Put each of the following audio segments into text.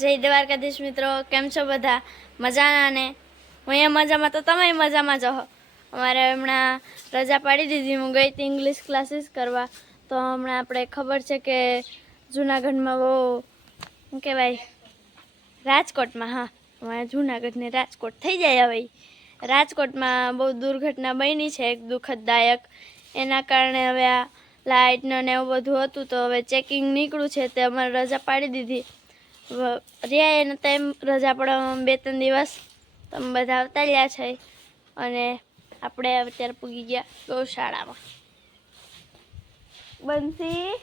જય દ્વારકાધીશ મિત્રો, કેમ છો બધા? મજાના ને? હું અહીંયા મજામાં, તો તમે મજામાં જ હો. અમારે હમણાં રજા પાડી દીધી, હું ગઈ હતી ઇંગ્લિશ ક્લાસીસ કરવા. તો હમણાં આપણે ખબર છે કે જુનાગઢમાં બહુ, શું કહેવાય, રાજકોટમાં, હા, અમારે જૂનાગઢને રાજકોટ થઈ જાય હવે રાજકોટમાં બહુ દુર્ઘટના બની છે, એક દુઃખદદાયક. એના કારણે હવે આ લાઇટ ને એવું બધું હતું, તો હવે ચેકિંગ નીકળ્યું છે, તે અમારે રજા પાડી દીધી. રહ્યા એને તેમ રજા પડવામાં બે ત્રણ દિવસ. તમે બધા આવતા છે. અને આપણે અત્યારે પૂગી ગયા ગૌશાળામાં. બંસી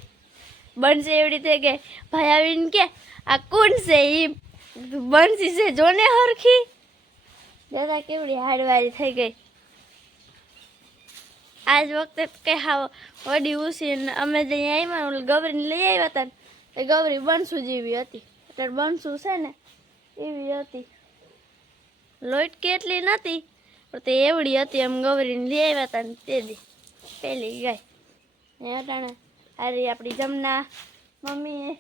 બનશે એવડી થઈ ગઈ ભાઈ આવીને કે, આ કોણ છે એ બંસી છે જોને હરખી. દાદા કેવડી હાડવારી થઈ ગઈ. આજ વખતે કે હાવ વડી ઉસી અમે જઈ આવ્યા ગૌરીને લઈ આવ્યા હતા એ ગૌરી બનસુ જેવી હતી. એટલે બનશું છે ને એવી હતી. લોટ કેટલી નથી પણ તે એવડી હતી એમ ગૌરીને લઈ આવ્યા હતા ને તે દી. પેલી ગાય. ને અટાણે અરે આપણી જમના મમ્મી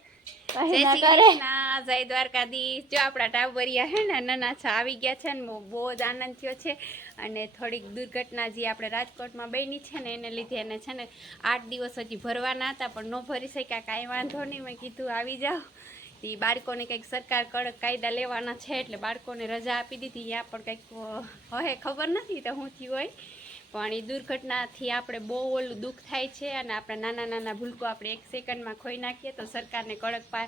જય દ્વારકાધીશ. જો આપણા ટાવરિયા હે ને નાના છા આવી ગયા છે ને બહુ બહુ જ આનંદ થયો છે. અને થોડીક દુર્ઘટના જે આપણે રાજકોટમાં બની છે ને એને લીધે એને છે ને આઠ દિવસ હજી ભરવાના હતા પણ ન ભરી શક્યા. કાંઈ વાંધો નહીં મેં કીધું આવી જાઓ. તે બાળકોને કંઈક સરકાર કડક કાયદા લેવાના છે એટલે બાળકોને રજા આપી દીધી. ત્યાં પણ કંઈક હવે ખબર નથી તો હું થયું હોય. પણ એ દુર્ઘટનાથી આપણે બહુ ઓલું દુઃખ થાય છે અને આપણે નાના નાના ભૂલકો આપણે એક સેકન્ડમાં ખોઈ નાખીએ તો સરકારને કડક પા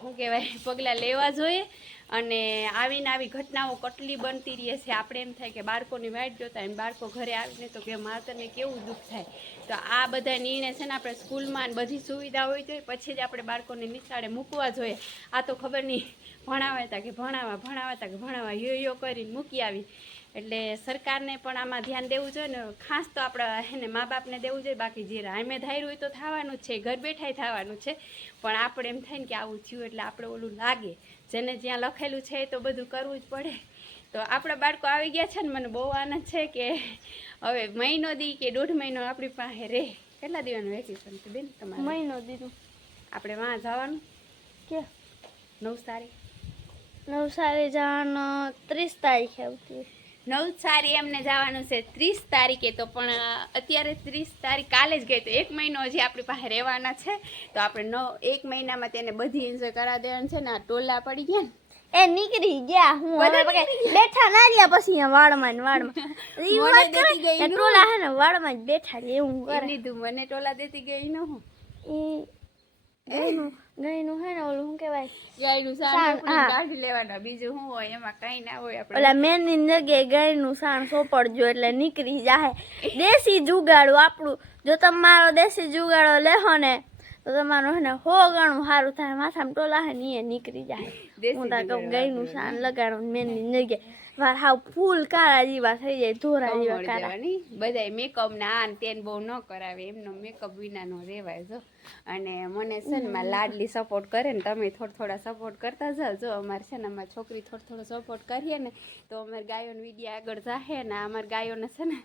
શું કહેવાય, પગલાં લેવા જોઈએ. અને આવીને આવી ઘટનાઓ કટલી બનતી રહે છે. આપણે એમ થાય કે બાળકોની વાઈટ જોતા એમ બાળકો ઘરે આવીને તો કે માતરને કેવું દુઃખ થાય? તો આ બધા નિર્ણય છે ને આપણે સ્કૂલમાં બધી સુવિધા હોવી જોઈએ. પછી જ આપણે બાળકોને નિશાળે મૂકવા જોઈએ. આ તો ખબર નહીં ભણાવ્યા હતા કે ભણાવવા ભણાવતા કે ભણાવવા યો યો કરીને મૂકી આવી. એટલે સરકારને પણ આમાં ધ્યાન દેવું જોઈએ ને ખાસ તો આપણે એને મા બાપને દેવું જોઈએ બાકી જે રામે ધાર્યું હોય તો થવાનું જ છે ઘર બેઠાય થવાનું છે. પણ આપણે એમ થાય ને કે આવું થયું એટલે આપણે ઓલું લાગે. જેને જ્યાં લખેલું છે એ તો બધું કરવું જ પડે. તો આપણા બાળકો આવી ગયા છે ને મને બહુ આનંદ છે કે હવે મહિનો દી કે દોઢ મહિનો આપણી પાસે રહે. કેટલા દિવસનું વેકેશન છે બેન તમારે? મહિનો દીધું. આપણે વાં જવાનું? કે? નવસારી નવસારી જવાનું ત્રીસ તારીખે આવતી નવસારી એમને જવાનું છે ત્રીસ તારીખે તો પણ અત્યારે ત્રીસ તારીખ કાલે જ ગઈ તો એક મહિનો હજી આપણી પાસે રહેવાના છે. તો આપણે નવ એક મહિનામાં તેને બધી એન્જોય કરાવી દેવાનું છે ને આ ટોલા પડી ગયા ને. એ નીકળી ગયા. હું હવે બેઠા ના રહ્યા પછી વાળમાં ને વાળમાં. કરે, ટોલા હે ને વાળમાં જ બેઠા રે એવું કરી. કરે લીધું મને ટોલા દેતી ગઈ ન હું ઈ ગઈનું ગઈનું હે ને ઓલું શું કહેવાય? ગાયનું સાણ, સાણ આપણે હા. કાઢી લેવાના. બીજું શું હોય એમાં કઈ ના હોય આપણે. ઓલા મેનની જગ્યાએ ગાયનું સાણ સોપડજો એટલે નીકળી જાય દેશી જુગાડું આપણું. જો તમારો દેશી જુગાડો લેહો ને તો તમારું હે ને હો ગણું સારું થાય. માથામાં ટોલા હે ને એ નીકળી જાય હું તા કહું ગાયનું સાણ લગાડું મેનની જગ્યાએ. વાર હાવ ફૂલ કાળા જેવા થઈ જાય ધોરા જેવા કાળા. બધાય મેકઅપ ને આ તેન બહુ ન કરાવે એમનો મેકઅપ વિના નો રેવાય જો. અને મને છે ને માં લાડલી સપોર્ટ કરે ને તમે થોડા થોડા સપોર્ટ કરતા જાઓ. જો અમારે છે ને અમારી છોકરી થોડો થોડો સપોર્ટ કરીએ ને તો અમારે ગાયોનો વીડિયો આગળ જાહે ને અમારે ગાયોને છે ને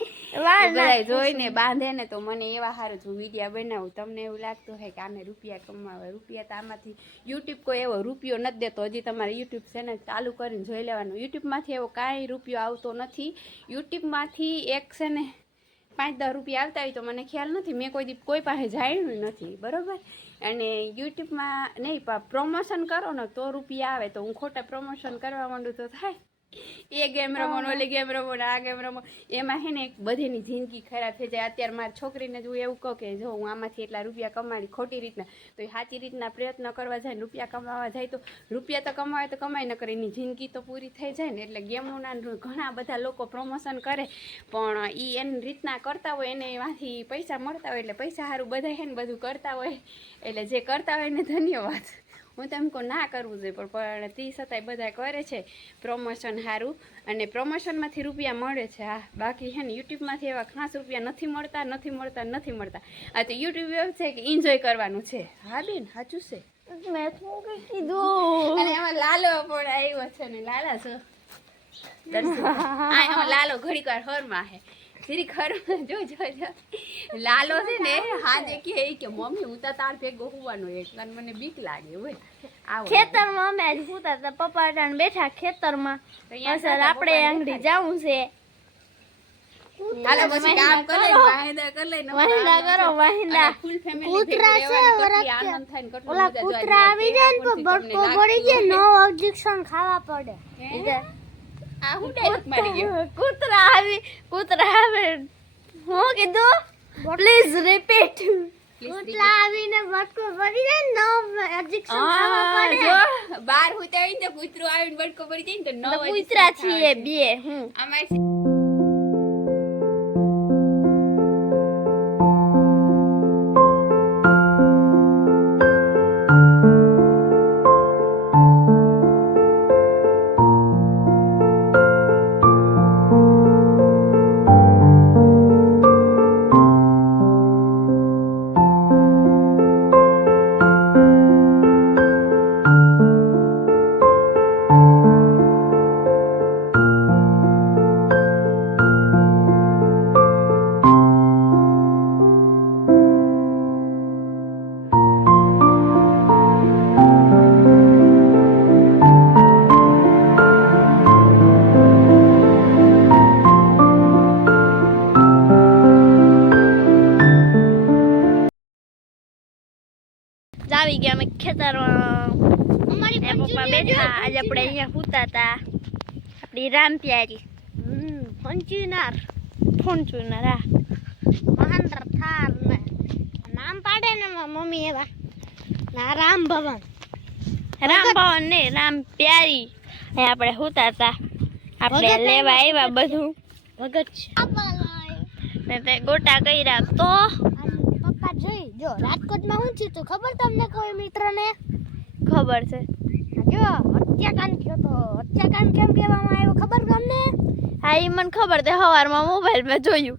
બધાય જોઈને બાંધે ને તો મને એવા હારું જો વિડીયા બનાવું. તમને એવું લાગતું હોય કે આને રૂપિયા કમાવે રૂપિયા તો આમાંથી યુટ્યુબ કોઈ એવો રૂપિયો નથી દેતો. હજી તમારે યુટ્યુબ ચેનલ ચાલુ કરીને જોઈ લેવાનું. યુટ્યુબમાંથી એવો કાંઈ રૂપિયો આવતો નથી. યુટ્યુબમાંથી એક છે ને પાંચ દસ રૂપિયા આવતા હોય તો મને ખ્યાલ નથી. મેં કોઈ કોઈ પાસે જાણ્યું નથી. બરોબર? અને યુટ્યુબમાં નહીં પ્રમોશન કરો ને તો રૂપિયા આવે. તો હું ખોટા પ્રમોશન કરવા માંડું તો થાય. એ ગેમ રમો ને ઓલી ગેમ રમો ને આ ગેમ રમો. એમાં હે ને બધીની જિંદગી ખરાબ થઈ જાય. અત્યારે મારી છોકરીને જ એવું કહું કે જો હું આમાંથી એટલા રૂપિયા કમાડી ખોટી રીતના તો એ સાચી રીતના પ્રયત્ન કરવા જાય ને રૂપિયા કમાવા જાય તો રૂપિયા તો કમાવે તો કમાઈ ન કરે એની જિંદગી તો પૂરી થઈ જાય ને. એટલે ગેમોના ઘણા બધા લોકો પ્રમોશન કરે પણ એ એની રીતના કરતા હોય એને એમાંથી પૈસા મળતા હોય એટલે પૈસા સારું બધા હે ને બધું કરતા હોય. એટલે જે કરતા હોય એને ધન્યવાદ. હું તો એમ કહું ના કરવું જોઈએ પણ પણ તે છતાંય બધા કરે છે પ્રમોશન સારું અને પ્રમોશનમાંથી રૂપિયા મળે છે હા. બાકી છે ને યુટ્યુબમાંથી એવા ખાસ રૂપિયા નથી મળતા નથી મળતા નથી મળતા. આ તો યુટ્યુબ એવું છે કે એન્જોય કરવાનું છે. હા બેન સાચું છે. મેં કઈ કીધું અને એમાં લાલો પણ આવ્યો છે ને લાલા છો લાલો ઘડીક વાર હરમાં હે. શ્રી ખરું જો જો જો લાલો છે ને હાજે કે કે મમ્મી હું તાર ભેગો હોવાનું એટલે મને બીક લાગે હોય. ખેતરમાં અમે આજ પૂતા હતા પપ્પા અટાણે બેઠા ખેતરમાં. અસર આપણે આંગળી જવું છે. હાલો પછી કામ કરે. વાહિંદા કરી લઈને વાહિંદા કરો વાહિંદા. કૂતરા છે, વરખ છે. આનંદ થાય ને કેટલું ઓલા કૂતરા આવી જાય ને બટકો પડી જાય નો ઓબ્જેક્શન ખાવા પડે? આ હું ડાયરેક્ટ મારી ગયો. કૂતરા આવી કૂતરા આવે. હું કીધું પ્લીઝ રિપીટ કૂતરા આવીને બટકો પડી જાય ને નો ઓબ્જેક્શન ખાવા પડે. બાર હું તો આવીને કૂતરું આવીને બટકો પડી જાય ને તો નવ કૂતરા છીએ બે હું. અમારે ગયા અમે ખેતરમાં. પપ્પા બેઠા. આજે આપણે અહીંયા સૂતા હતા. આપણી રામ પ્યારી ફોનચુનાર ફોનચુનાર હા. મહેન્દ્ર થાર ને. નામ પાડે ને મમ્મી એવા. ના રામ ભવન. રામ ભવન ને રામ પ્યારી. આપણે સૂતા હતા. આપણે લેવા આવ્યા, બધું. વગર ને તે ગોટા કર્યા તો જો રાજકોટમાં શું છું તું ખબર તમને કોઈ મિત્રને? ખબર છે. જો હત્યાકાંડ થયો તો હત્યાકાંડ કેમ કહેવામાં આવ્યો ખબર તમને? હા એ મને ખબર તે સવારમાં મોબાઈલમાં જોયું.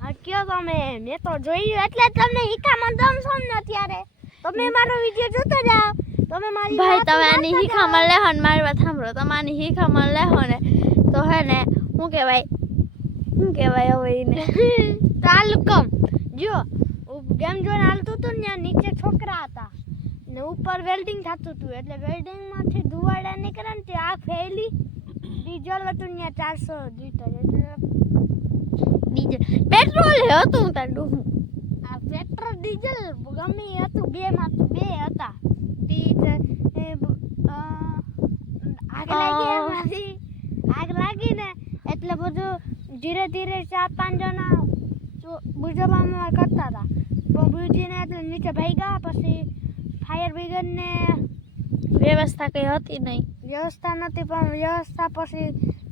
હા કયો તમે? મેં તો જોયું એટલે તમને હિકામાં દમ છો ને અત્યારે. તમે મારો વીડિયો જોતા જાઓ. તમે મારી ભાઈ તમે આની હિખામણ લેહો ને મારી વાત સાંભળો. તમે આની હીખામાં લેહો ને તો હે ને શું કહેવાય? શું કહેવાય હવે એને. તાલુકમ. જો ગેમ જોઈને હાલતું હતું ને ત્યાં નીચે છોકરા હતા. ને ઉપર વેલ્ડિંગ થતું હતું. એટલે વેલ્ડિંગમાંથી ધુવાડા નીકળે ને તે આગ ફેલી. ડીઝલ હતું ને ત્યાં ચારસો લીટર. એટલે ડીઝલ. પેટ્રોલ હતું ડૂહું. આ પેટ્રોલ ડીઝલ ગમે હતું. બે માં બે હતા. આગ લાગી. એમાંથી. આગ લાગી ને એટલે બધું ધીરે ધીરે ચાર પાંચ જણા બુજવામાં કરતા હતા. બુજીને એટલે નીચે ભાઈ ગયા પછી ફાયર બ્રિગેડને વ્યવસ્થા કંઈ હતી નહીં. વ્યવસ્થા નથી પણ વ્યવસ્થા પછી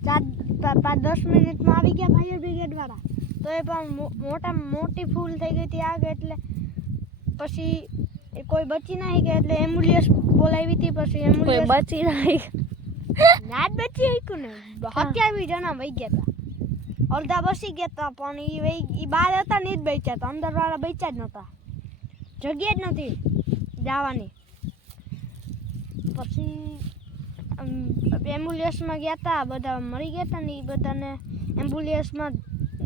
ચાર પાંચ દસ મિનિટમાં આવી ગયા ફાયર બ્રિગેડવાળા તો એ પણ મોટા મોટી ફૂલ થઈ ગઈ હતી આગ એટલે. પછી એ કોઈ બચી નાખી ગયા એટલે એમ્બ્યુલન્સ બોલાવી હતી પછી એમ્બ્યુલન્સ બચી નહીં ના જ બચી હઈકું ને. સત્યાવીસ જણા વહી ગયા હતા. અડધા બસી ગયા હતા પણ એ બહાર હતા ને જ બેચ્યા હતા અંદર વાળા બચ્યા જ નહોતા જગ્યા જ નથી જવાની. પછી એમ્બ્યુલન્સમાં ગયા હતા બધા મરી ગયા હતા ને એ બધાને એમ્બ્યુલન્સમાં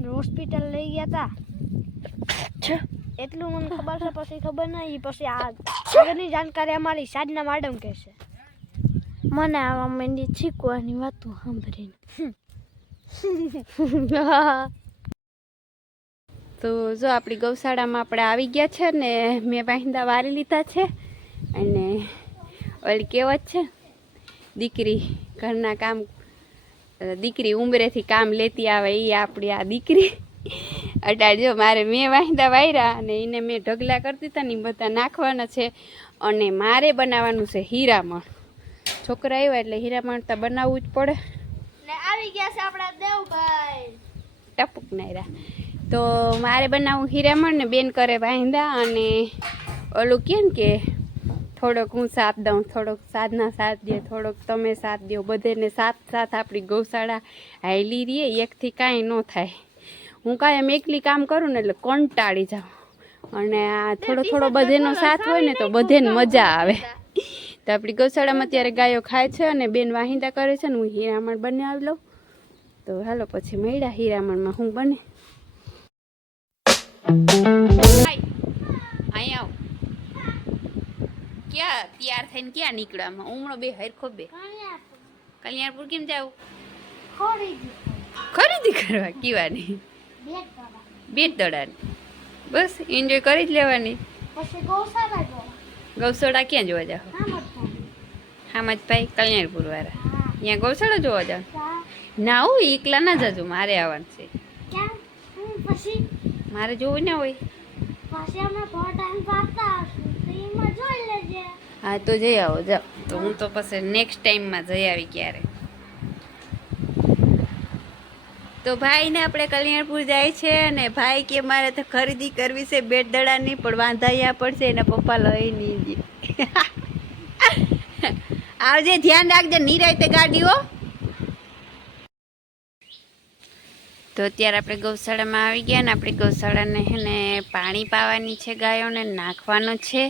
હોસ્પિટલ લઈ ગયા હતા એટલું મને ખબર છે પછી ખબર નહીં પછી આ આગળની જાણકારી અમારી સાધના મેડમ કહેશે મને આવા માંડી શીખવાની વાતો સાંભળીને. તો જો આપણી ગૌશાળામાં આપણે આવી ગયા છે ને મેં વાહિંદા વારી લીધા છે અને ઓલી કહેવત છે, દીકરી ઘરના કામ, દીકરી ઉંમરેથી કામ લેતી આવે એ આપણી આ દીકરી. અટાળ જો મારે મેં વાહિંદા વાર્યા અને એને મેં ઢગલા કરતી હતા ને બધા નાખવાના છે અને મારે બનાવવાનું છે હીરામણ. છોકરા આવ્યા એટલે હીરામણ તો બનાવવું જ પડે. આવી ગયા છે આપણા દેવભાઈ. ટપક નાયરા તો મારે બનાવું હીરામણ ને બેન કરે વાંદા અને ઓલું કે ને કે થોડોક હું સાથ દઉં થોડોક સાધના સાથ દે થોડોક તમે સાથ દો બધેને સાથ સાથ આપણી ગૌશાળા હાયલી રહીએ એકથી કાંઈ ન થાય. હું કાંઈ એમ એકલી કામ કરું ને એટલે કંટાળી જાઉં. અને આ થોડો થોડો બધેનો સાથ હોય ને તો બધેને મજા આવે. તો આપણી ગૌશાળામાં અત્યારે ગાયો ખાય છે અને બેન વાહિંદા કરે છે ને હું હીરામણ બનાવી લઉં. તો હાલો પછી મળ્યા હીરામણમાં. હું બને. હાય. અહીંયા આવ. ક્યાં તૈયાર થઈને ક્યાં નીકળામાં ઉમળો બે હરખો બે. કલ્યાણપુર કેમ જાવ ખરીદી કરવા કીવાની. બેટ દડાની. બસ એન્જોય કરી જ લેવાની. ગૌશાળા જોવા ક્યાં જોવા ભાઈ હામજભાઈ કલ્યાણપુર વાળા અહીંયા ગૌશાળા જોવા જાવ ના હું એકલા ના જજો મારે આવવાનું છે. પછી? મારે જોવું ના હોય. પછી અમે થોડો ટાઈમ પાડતા એમાં જોઈ લેજે. હા તો જઈ આવો જાઓ. તો હું તો પછી નેક્સ્ટ ટાઈમમાં જઈ આવી ક્યારે. તો ભાઈને આપણે કલ્યાણપુર જાય છે અને ભાઈ કે મારે તો ખરીદી કરવી છે બેટ દડાની પણ વાંધાયા પડશે એના પપ્પા લઈ નહીં આવજે ધ્યાન રાખજે નિરાયતે ગાડીઓ તો અત્યારે આપણે ગૌશાળામાં આવી ગયા ને આપણી ગૌશાળાને હે પાણી પાવાની છે ગાયોને, નાખવાનું છે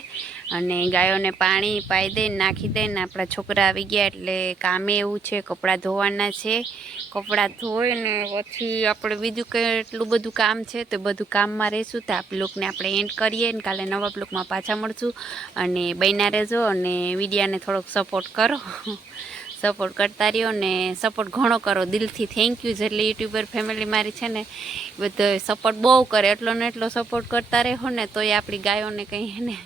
અને ગાયોને પાણી પાઈ દઈને નાખી દઈને આપણા છોકરા આવી ગયા એટલે કામે એવું છે, કપડાં ધોવાના છે. કપડાં ધોઈને પછી આપણે બીજું કંઈ એટલું બધું કામ છે તો બધું કામમાં રહીશું. તો આ બ્લોકને આપણે એન્ડ કરીએ ને કાલે નવા બ્લોકમાં પાછા મળશું. અને બન્યા રહેજો અને વિડીયાને થોડોક સપોર્ટ કરો. સપોર્ટ કરતા રહ્યો ને સપોર્ટ ઘણો કરો. દિલથી થેન્ક યુ જેટલી યુટ્યુબર ફેમિલી મારી છે ને, બધો સપોર્ટ બહુ કરે. એટલો ને એટલો સપોર્ટ કરતા રહો ને તોય આપણી ગાયોને કંઈ ને,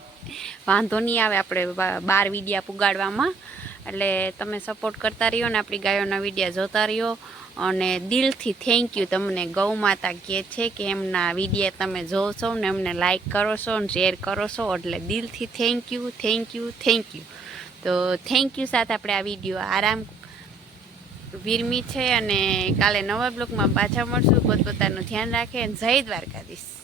વાંધો નહીં આવે આપણે બાર વિડીયા પુગાડવામાં. એટલે તમે સપોર્ટ કરતા રહ્યો ને આપણી ગાયોના વિડીયા જોતા રહ્યો. અને દિલથી થેન્ક યુ તમને ગૌ માતા કહે છે કે એમના વિડીયા તમે જોશો ને એમને લાઇક કરો છો ને શેર કરો છો. એટલે દિલથી thank you thank you thank you તો થેન્ક યુ સાથે આપણે આ વીડિયો આરામ વિરમી છે અને કાલે નવા બ્લોગમાં પાછા મળશું. પોતપોતાનું ધ્યાન રાખે અને જય દ્વારકાધીશ.